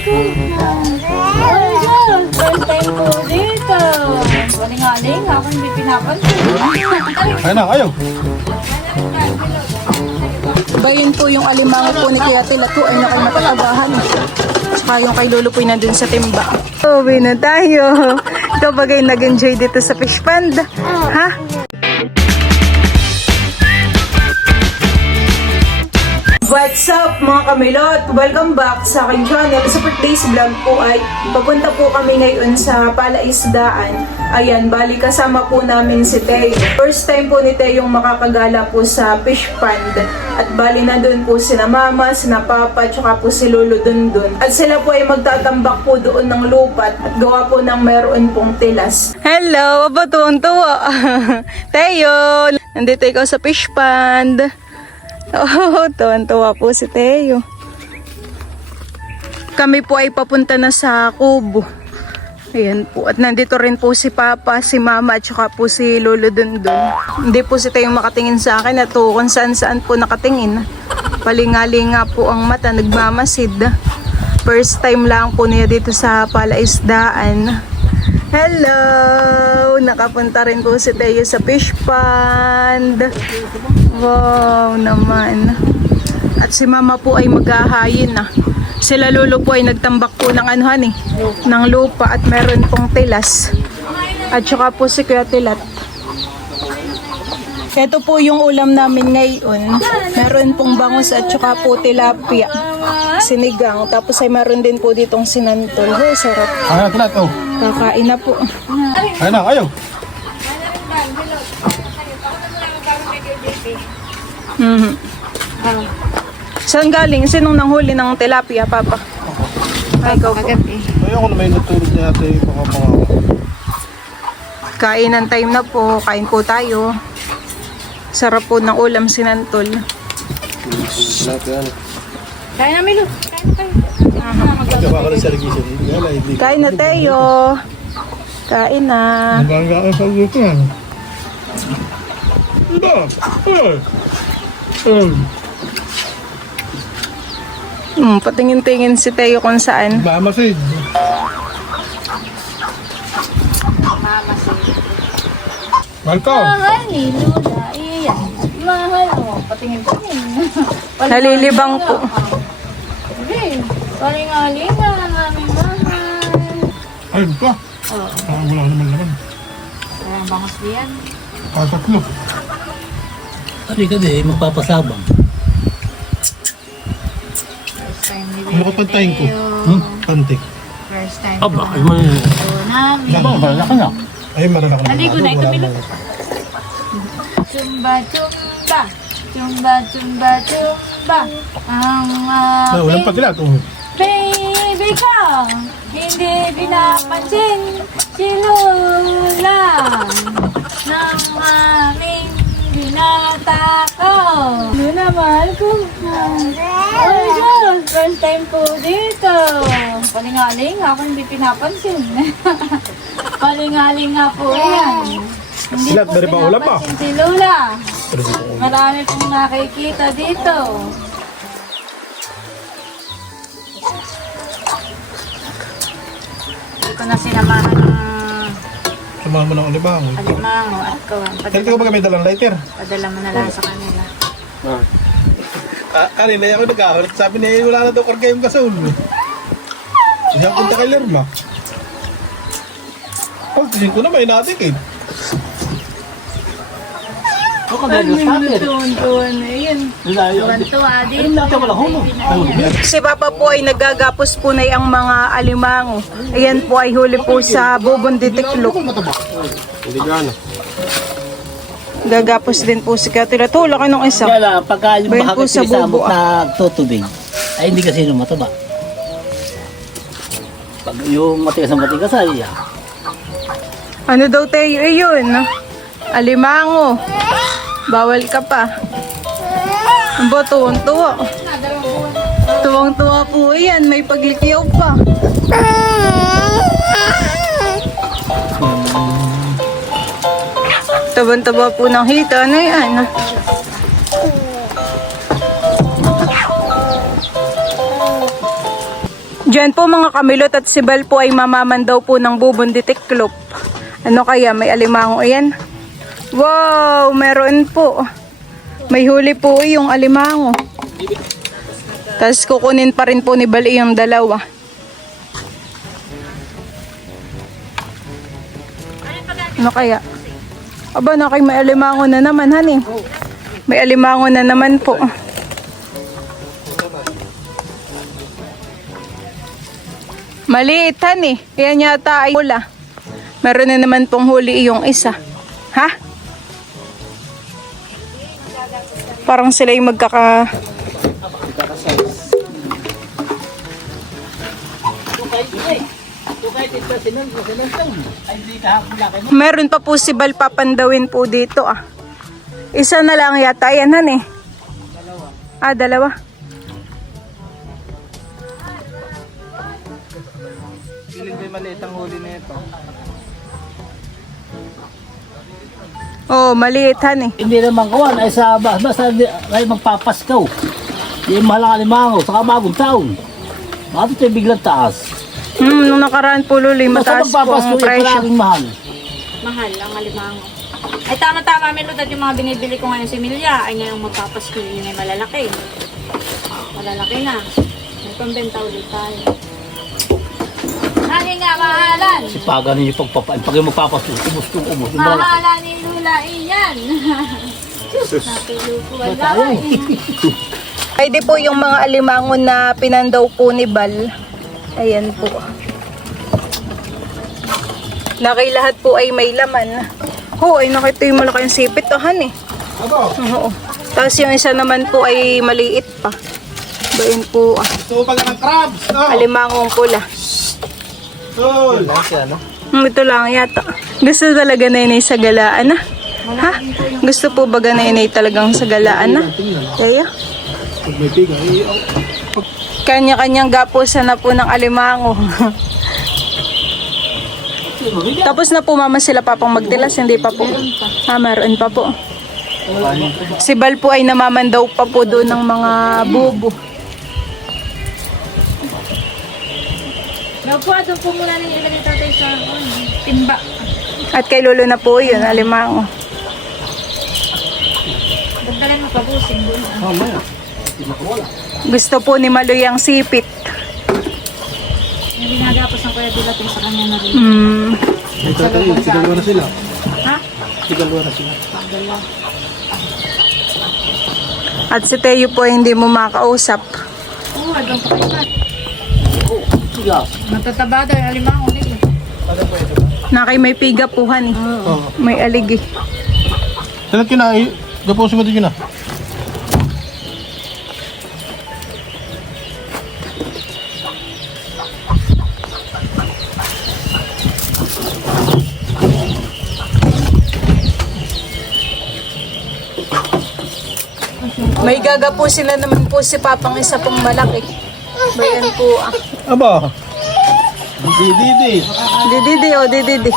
First time po dito. Waling-aling, ako hindi pinapansin. Kaya na, ayaw. Bayan po yung alimango po ni Kuya Tila to ay nakimatabahan. Saka yung kay Lolo po nandun sa timba. Uwi na tayo. Ikaw bagay nag-enjoy dito sa fish pond. Ha? What's up mga kamilot? Welcome back sa aking channel. Sa today's vlog po ay papunta po kami ngayon sa Palaisdaan. Ayan, bali kasama po namin si Teo. First time po ni Teo yung makakagala po sa fish pond. At bali na doon po sina Mama, sina Papa, tsaka po si Lolo dun. At sila po ay magtatambak po doon ng lupat at gawa po ng meron pong tilas. Hello! Aba, tuwang-tuwa. Teo! Nandito ikaw sa fish pond. Oh, tuwan-tuwa po si Teo. Kami po ay papunta na sa Kubo. Ayan po. At nandito rin po si Papa, si Mama, at saka po si Lolo dun. Hindi po si Teo makatingin sa akin at kung saan po nakatingin. Palingalinga po ang mata, nagmamasid. First time lang po niya dito sa Palaisdaan. Hello! Nakapunta rin po si Teo sa fish pond. Wow naman. At si Mama po ay maghahayin na. Sila Lolo po ay nagtambak po ng anuhan ng lupa at meron pong tilas. At saka po si Kuya Tilat. Ito po yung ulam namin ngayon. Meron pong bangus at saka po tilapia. Sinigang. Tapos ay meron din po ditong sinantol. Oh, sarap. Kaya na, Tilat, oh. Kakain na po. Kaya na, ayaw. Saan galing? Sinong nanghuli ng tilapia, Papa? Ay, ikaw po. Ayaw ko na may natulog niya ate yung pakapangawa. Kainan time na po. Kain po tayo. Sarap po ng ulam sinantol. Kain na, Milo. Magkaba ka na sa revision. Kain na tayo. Kain na. Magkaba ka sa revision. Patingin-tingin si Teo kung saan. Mamasid. Welcome. Mahal ni Lola. Iyan. Mahal mo. Patingin-tingin. Nalilibang po. Sige. Waling-aling na namin mahal. Ayun ka. Wala naman naman. Parang bangas diyan. Tatlo. Hindi ka di, magpapasabang. First time ni Ano ka pantayin ko? Pantik. First time. Aba, ay man. Namin. Wala ka na. Ay, marala ka naman. Naligo na, ito, Wala Milo. naman. Tumba, tumba. Tumba, tumba, tumba. Ang Walang pagkilat. baby ko, hindi pinapansin si Lola ng aming binata ko. Luna, mahal ko. Oh, God. First time po dito. Palingaling, ako hindi pinapansin. Palingaling nga po yan. Hindi Silat, po dari ba ulam pa? pinapansin si Lola. Marami pong nakikita dito. Hindi ko na sinamahan ng Samahan mo ng alimango. alimango at kawan. Kaya ka ba may dalang lighter? Padala mo na lang sa kanila. Kanina ako nagkakalit. Sabi niya, wala na daw karga yung gasol. Siya punta kay Lerma. Pagtising ko na may natin eh. Ako ka dito sa akin. Tuwan-tuwan na yan. Tuwan-tuwa dito. Ayun lang ka wala humo. Si Papa po ay naggagapos po na ang mga alimango. Ayan po ay huli po sa Bubon de Tiklok. Hindi gano'n. Gagapos din po si Katila. Tula ka nung isa. Kaya lang, pagka yung Bayan po mahagit sa sa bubo, abot na tutubig, ay hindi kasi mataba. Pag yung matigas ay Ano daw tayo? Ayun. Alimango. Bawal ka pa. Ang ba, tuwang-tuwa. Tuwang-tuwa po yan. May paglikyaw pa. Taban-taba po ng hita. Ano yan? Diyan po mga kamilot at si Bal po ay mamaman daw po ng bubundi tiklop. Ano kaya, may alimango yan? Wow, meron po. May huli po yung alimango. Tapos kukunin pa rin po ni Bal yung dalawa. Ano kaya? Aba, nakay may alimango na naman, honey. May alimango na naman po. Maliit, honey. Yan yata ay hula. Meron na naman pong huli yung isa. Ha? Parang sila yung magkaka... Meron pa po si Bal papandawin po dito ah. Isa na lang yata yan, honey. Ah, dalawa. Piling ko yung maliit ang huli na ito. Oh, maliit, honey. Hindi naman kawan ay sa basta ay magpapaskaw. Yung mahal ang alimango, saka bagong taon. Bakit ito biglang taas? Nung nakaraan po Luli, mataas po ang presyo. Mahal. Mahal ang alimango. Ay tama-tama, Milot, at yung mga binibili ko ngayon si Milya ay ngayong magpapasko yun ay malalaki. Malalaki na. May pambenta ulit tayo. Ay nga, mahalan! Si Paga ninyo pag yung magpapasko, ubus. Mahalan ni Lula iyan! Natulog ko wala eh. Pwede po yung mga alimango na pinandaw po ni Bal. Ayan po. Nakay lahat po ay may laman. Ay nakita yung malaki yung sipit. Honey. Abo, Oo. Tapos yung isa naman po ay maliit pa. Bayan po. ito pala ng crabs. No? Alimangong pula. Tol. Ito lang yata. Gusto talaga na inay sa galaan na? Ha? Gusto po ba na inay talagang sa galaan na? Kaya? Pag may piga, Kanya-kanyang gapusan na po ng alimango. Tapos na po mama sila papang magdilas, hindi pa po. Meron pa po. Si Bal po ay namamandaw pa po doon ng mga bubo. Nagpuado po muna ng ilagay tatay sa timba. At kay Lolo na po yun, alimango. Dagdagan mo pa busing doon. Gusto po ni Maloy ang sipit. Yung ginagapos ng kuya dilating sa kanya na rin. sigalawa na sila. Ha? Sigalawa na sila. Pagdala. At si Teo po ay hindi mo makausap. Oo, hanggang pa kayo na. Siga. Matataba daw yung alimango na eh. Nakay may piga po, honey. May aligi. Talag ko na, gapusin mo din yun na. May gagapusin na naman po si Papang isa pong malaki. Bayan po ah. Aba, di. Dididi o dididi.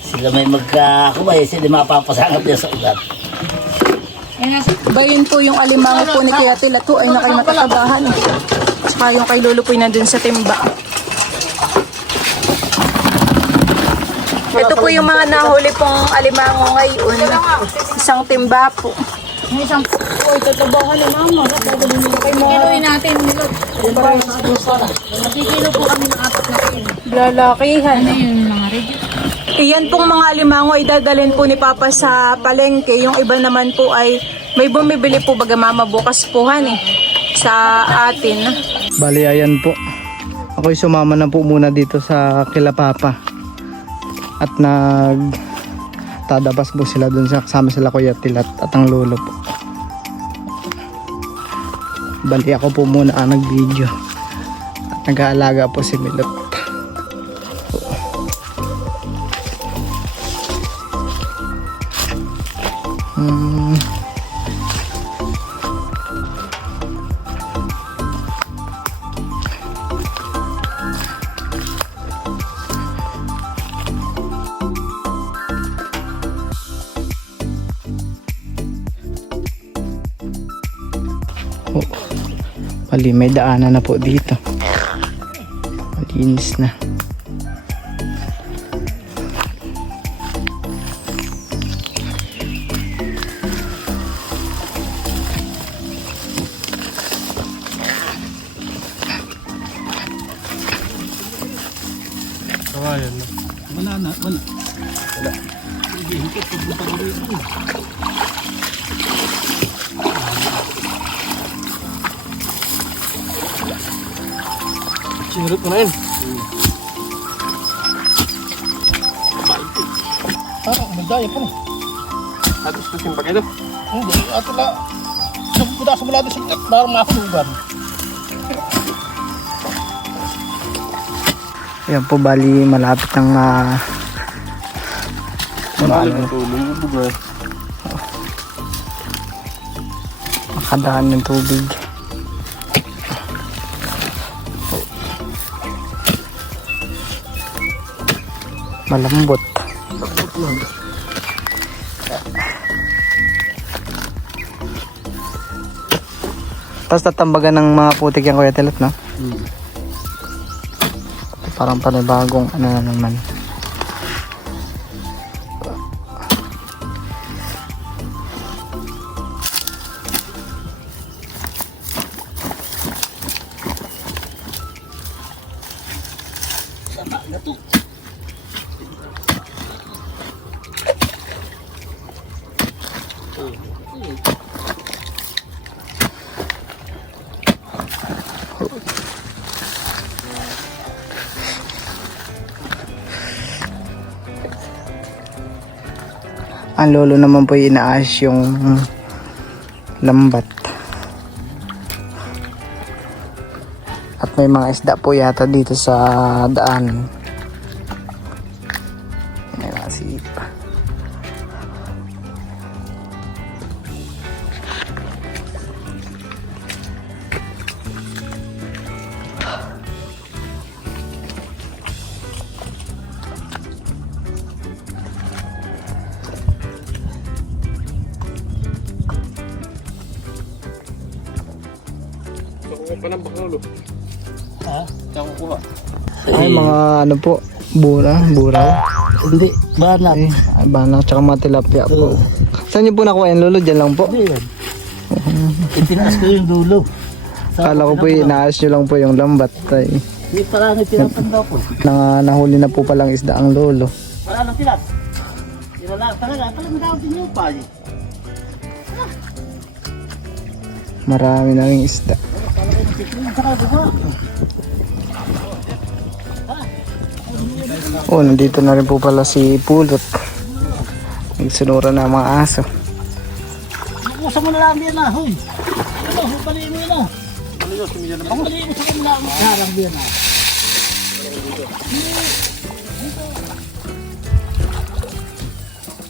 Sila may magkakubay, sila mapapasangat niya sa ulat. Bayan po yung alimango po ni Kuya Tilato ay nakay matatagahan. Saka yung kay Lolo po ay nandun sa timba. Ito po yung mga nahuli pong alimango ngayon. Isang timba po. May isang po ay tatabahan ni mama. Kiloin natin, Milot. Magkikilo po kami ng 4 na kilo. Lalakihan. Ano yung mga ready? Iyan pong mga alimango ay dadalhin po ni Papa sa palengke. Yung iba naman po ay may bumibili po baga mama bukas po sa atin. Bali, ayan po. Ako'y sumama na po muna dito sa kila Papa. At tadabas po sila dun sa kasama sila Kuya Tilat at ang lolo po. Bali, ako po muna ang nag-video. At nag-aalaga po si Milot. Bali, may daanan na po dito. Malinis na. Wala na, wala. Sinurot mo na yun. Parang magdaya pa na. Atos to simpa kayo. Hindi, ato na. Sampuda sa mula doon sa kat, parang masugan. Ayan po, bali malapit ng makadaan ng tubig. Malambot. Tapos tatambagan ng mga putik yan, Kuya Telot, no? Parang panibagong ano na naman. Ang lolo naman po inaayos yung lambat. At may mga isda po yata dito sa daan. May mga sipa. Nakuha pa ng baklolo. Ha? Nakuha. Ay, mga ano po, buraw. Hindi, banat. Eh, bana, tsaka mga tilapia po. Saan niyo po nakuha yan, lolo? Diyan lang po. Hindi yan. Itinaas ko yung dulo. Kala ko po inaayos nyo lang po yung lambat. Ay, Hindi pala na tinatanda ko. nahuli na po palang isda ang lolo. Wala nang tilat. Wala talaga. Talagang daw din yung pali. Marami na rin isda. Oh, nandito na rin po pala si Pulot. Nagsunura na ang mga aso. Nakusa mo na lang din na. Huy. Ano, paliin mo yun na. Ang paliin mo sa kanila. Harang din na.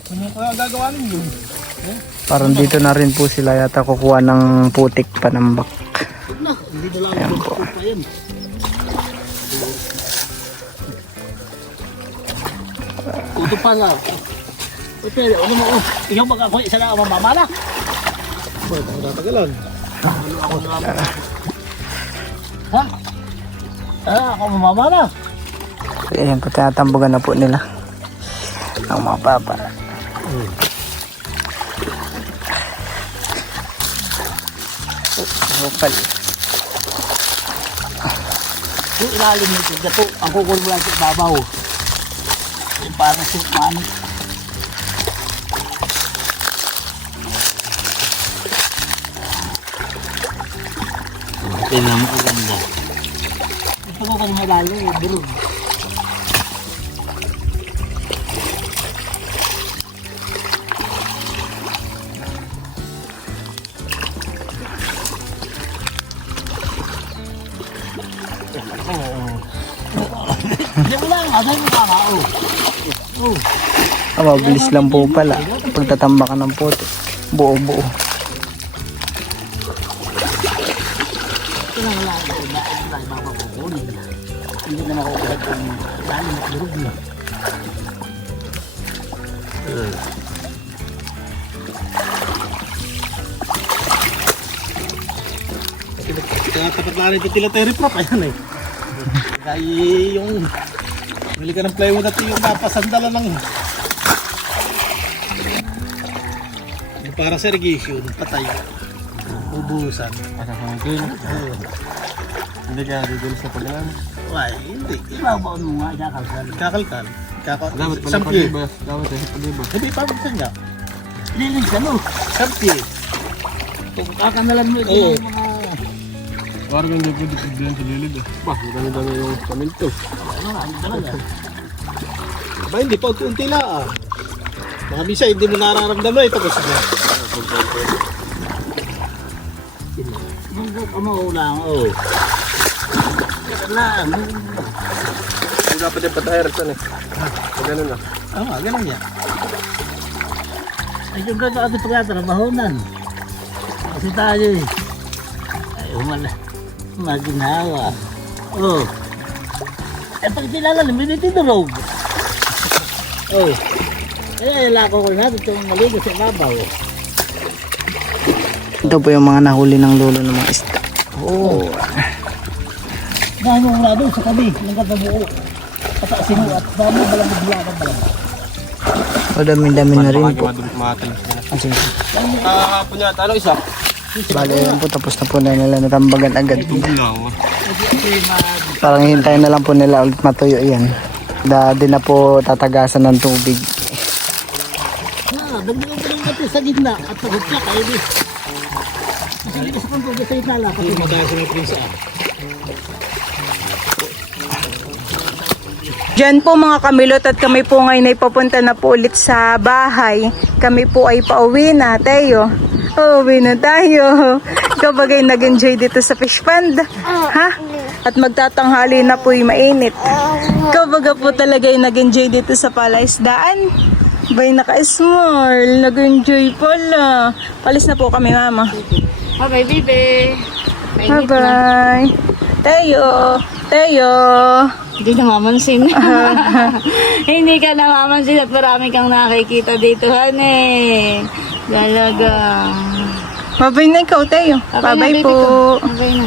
Ano kaya gagawa ninyo? Parang dito na rin po sila yata kukuha ng putik panambak. Hindi mo lang Ayan po. pa yan. Ito pala. Ito, ano mo? Ikaw mag-ako isa na ang mamamala. Natagalan. Ha? Ako mamamala. Ayan po, tinatambugan na po nila ang mga papa. Bukal. Yung ilalim nito, gato, ang kukul mo lang sa babaw. Yung parang sukman. Tingnan mo ang ganda. Ito ko kanina lalo, durog. Hindi mo lang, asay mo kakao. Mabilis lang po pala pagtatambakan ng putik. Buo-buo. Ito lang lang, ito lang mapapukunin. Hindi na makukuha kung lalo na durog na. Kaya tapat na rin ito tila Terry Prop. Ayan eh. Kaya yung... Bili ka ng plywood at yung napasandala ng... Yung para sa irrigation, patay. Ubusan. Asa sa mga kayo. Oo. Hindi kaya gigil sa pagkalan. Why, hindi. Ibabaon mo nga, ikakalsal. Kakalkal. Dapat pala Sampye. pag-iba. Dapat ay pag-iba. Hindi, pabagsan niya. Lilig ka no. Sampye. Kung kakanalan mo ito Oo. yung mga... Parang hindi pwede pagbilan sa lilid eh. Bah, maganda yung paminto. Ano nga, ano talaga. Ba, hindi pa unti-unti lang. Mga bisa, hindi mo nararamdaman ito kasi na. Yung kamaulang, oh. Lang. Hindi dapat yung patahir ito eh. Pag ganun na. Oo nga, ganun niya. Ay, yung gagawin pagkatrabahonan. Kasi tayo eh. Ay, maginawa. Oh. Eh, pag tinalalim, may tinurog. Oh. Eh, lako ko na ito maligo sa ibabaw. Ito po yung mga nahuli ng lolo ng mga isda. Oh. Dahil mo mula doon sa tabi, ng katabuo. Pataasin mo at dami balang magla ng balang. O dami-dami na rin po. Matalis na. Ah, sige. Kahapon yata, ano isa? Bale yan po, tapos na po na nila natambagan agad. Bulaw. Parang hintayin na lang po nila ulit matuyo yan. Di na po tatagasan ng tubig. Dagdagan ko lang natin sa gitna at paghutlak kayo di. Kasi kasi kung tubig sa gitna lang. Hindi mo tayo sa may prinsa. Diyan po mga kamilot at kami po ngayon ay papunta na po ulit sa bahay. Kami po ay pauwi na, Teo. Uuwi na tayo. Kabagay nag-enjoy dito sa fish pond. Ha? At magtatanghali na po yung mainit. Kabaga po talaga yung nag-enjoy dito sa palaisdaan. Bay naka-small. Nag-enjoy pala. Palis na po kami, mama. Bye-bye, baby. Mainit na. Bye-bye. Teo. Teo. Hindi namamansin. Hindi ka namamansin at marami kang nakikita dito, hane. Talaga. Bye-bye na ikaw, Teo. Bye-bye na, Bye-bye baby po. ko. Bye-bye na.